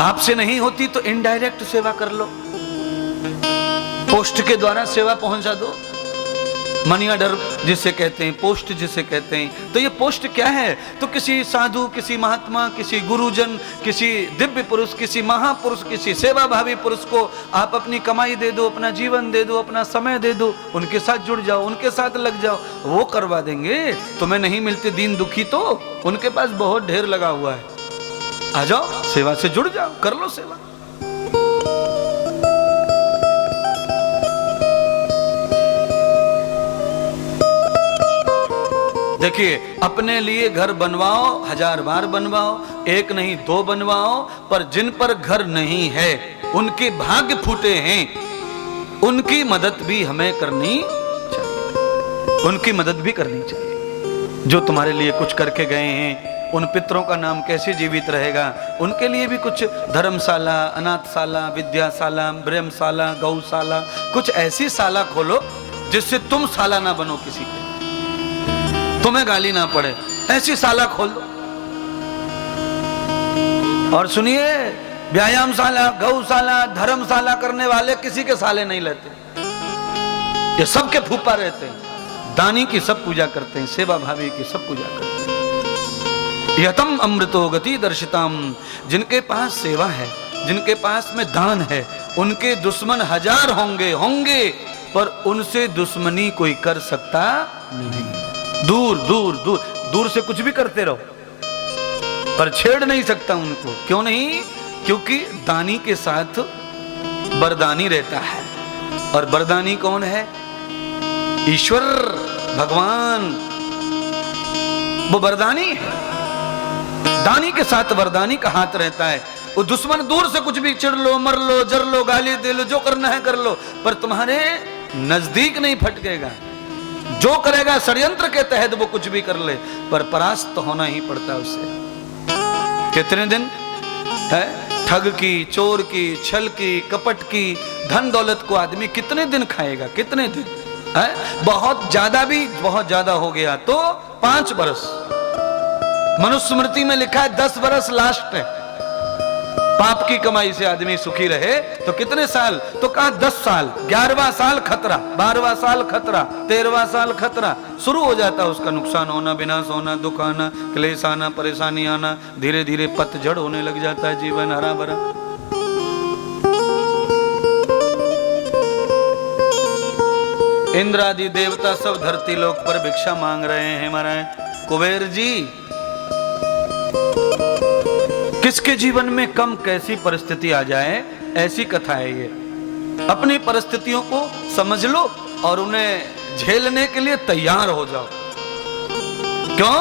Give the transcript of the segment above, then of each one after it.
आपसे नहीं होती तो इनडायरेक्ट सेवा कर लो, पोस्ट के द्वारा सेवा पहुंचा दो। मनी ऑर्डर जिसे कहते हैं, पोस्ट जिसे कहते हैं। तो ये पोस्ट क्या है? तो किसी साधु, किसी महात्मा, किसी गुरुजन, किसी दिव्य पुरुष, किसी महापुरुष, किसी सेवा भावी पुरुष को आप अपनी कमाई दे दो, अपना जीवन दे दो, अपना समय दे दो, उनके साथ जुड़ जाओ, उनके साथ लग जाओ, वो करवा देंगे। तुम्हें नहीं मिलते दीन दुखी तो उनके पास बहुत ढेर लगा हुआ है। आ जाओ, सेवा से जुड़ जाओ, कर लो सेवा। देखिए, अपने लिए घर बनवाओ, 1000 बार बनवाओ, एक नहीं 2 बनवाओ, पर जिन पर घर नहीं है, उनके भाग्य फूटे हैं, उनकी मदद भी हमें करनी चाहिए। उनकी मदद भी करनी चाहिए। जो तुम्हारे लिए कुछ करके गए हैं, उन पितरों का नाम कैसे जीवित रहेगा? उनके लिए भी कुछ धर्मशाला, अनाथशाला, विद्याशाला, ब्रह्मशाला, गौशाला, कुछ ऐसी शाला खोलो जिससे तुम शाला ना बनो, किसी के तुम्हें गाली ना पड़े, ऐसी शाला खोल दो। और सुनिए, व्यायामशाला, गौशाला, धर्मशाला करने वाले किसी के साले नहीं लेते, ये सबके फूफा रहते हैं। दानी की सब पूजा करते हैं, सेवा भावी की सब पूजा करते हैं। यतम अमृतो गति दर्शिताम, जिनके पास सेवा है, जिनके पास में दान है, उनके दुश्मन 1000 होंगे, पर उनसे दुश्मनी कोई कर सकता नहीं। दूर दूर दूर दूर से कुछ भी करते रहो, पर छेड़ नहीं सकता उनको। क्यों नहीं? क्योंकि दानी के साथ बरदानी रहता है। और बरदानी कौन है? ईश्वर, भगवान, वो बरदानी है। दानी के साथ वरदानी का हाथ रहता है। वो दुश्मन दूर से कुछ भी चिढ़ लो, मर लो, जर लो, गाली दे लो, जो करना है कर लो, पर तुम्हारे नजदीक नहीं फटकेगा। जो करेगा षड्यंत्र के तहत वो कुछ भी कर ले, पर परास्त तो होना ही पड़ता है उससे। कितने दिन है? ठग की, चोर की, छल की, कपट की धन दौलत को आदमी कितने दिन खाएगा? कितने दिन है? बहुत ज्यादा भी बहुत ज्यादा हो गया तो 5 बरस। मनुस्मृति में लिखा है 10 बरस लास्ट है। पाप की कमाई से आदमी सुखी रहे तो कितने साल? तो कहा 10 साल। 11वां साल खतरा, 12वां साल खतरा, 13वां साल खतरा। शुरू हो जाता उसका नुकसान होना, विनाश होना, दुख आना, क्लेश आना, परेशानी आना, धीरे धीरे पतझड़ होने लग जाता है, जीवन हरा भरा। इंद्र आदि देवता सब धरती लोक पर भिक्षा मांग रहे हैं। महाराज कुबेर जी, किसके जीवन में कम कैसी परिस्थिति आ जाए, ऐसी कथा है ये। अपनी परिस्थितियों को समझ लो और उन्हें झेलने के लिए तैयार हो जाओ। क्यों?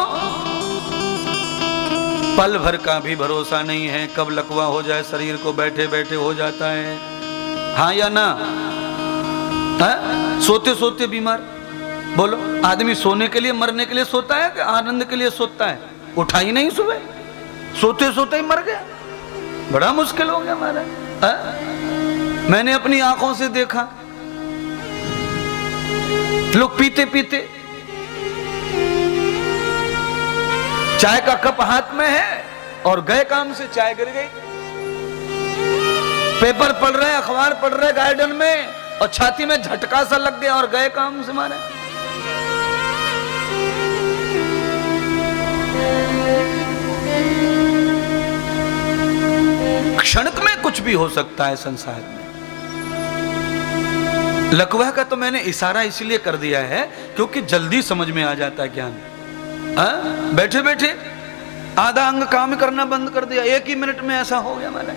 पल भर का भी भरोसा नहीं है, कब लकवा हो जाए शरीर को, बैठे बैठे हो जाता है। हाँ या ना? है? सोते सोते बीमार। बोलो, आदमी सोने के लिए, मरने के लिए सोता है कि आनंद के लिए सोता है? उठा ही नहीं सुबह, सोते सोते ही मर गया। बड़ा मुश्किल हो गया हमारा। मैंने अपनी आंखों से देखा, लोग पीते पीते, चाय का कप हाथ में है और गए काम से चाय गिर गई। पेपर पढ़ रहे, अखबार पढ़ रहे गार्डन में, और छाती में झटका सा लग गया और गए काम से मारे। क्षणिक में कुछ भी हो सकता है संसार में। लकवा का तो मैंने इशारा इसलिए कर दिया है क्योंकि जल्दी समझ में आ जाता है ज्ञान। बैठे बैठे आधा अंग काम करना बंद कर दिया, 1 ही मिनट में ऐसा हो गया मैंने।